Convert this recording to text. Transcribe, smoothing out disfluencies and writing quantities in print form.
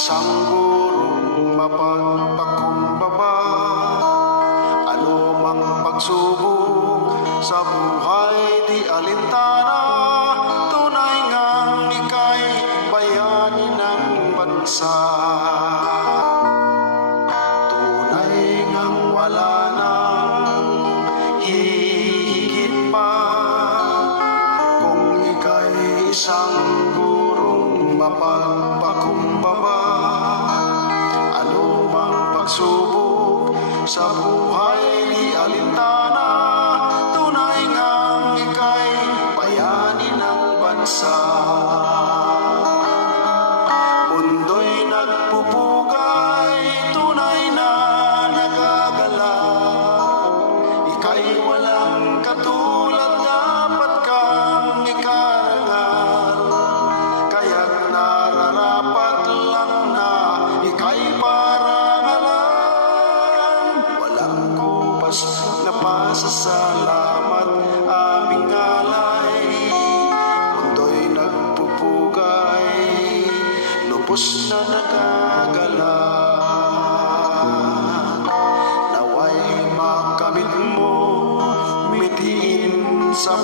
Isang gurong mapagpakumbaba, ano mang pagsubok sa buhay di alintana, tunay ngang ika'y bayani ng bansa. Tunay ngang wala nang hihigit pa, kung ika'y isang gurong mapagpakumbaba, pagsubok sa buhay di alintana, tunay ngang ika'y bayani ng bansa. Mundo'y nagpupugay, tunay na nagagalaw, ika'y walang katulad, dapat kang ikarangal, kaya't nararapat lang na ika'y na pasasalamat aming alay. Mundo'y nagpupugay, lubos na nagagala, naway makamit mo, mithiin sa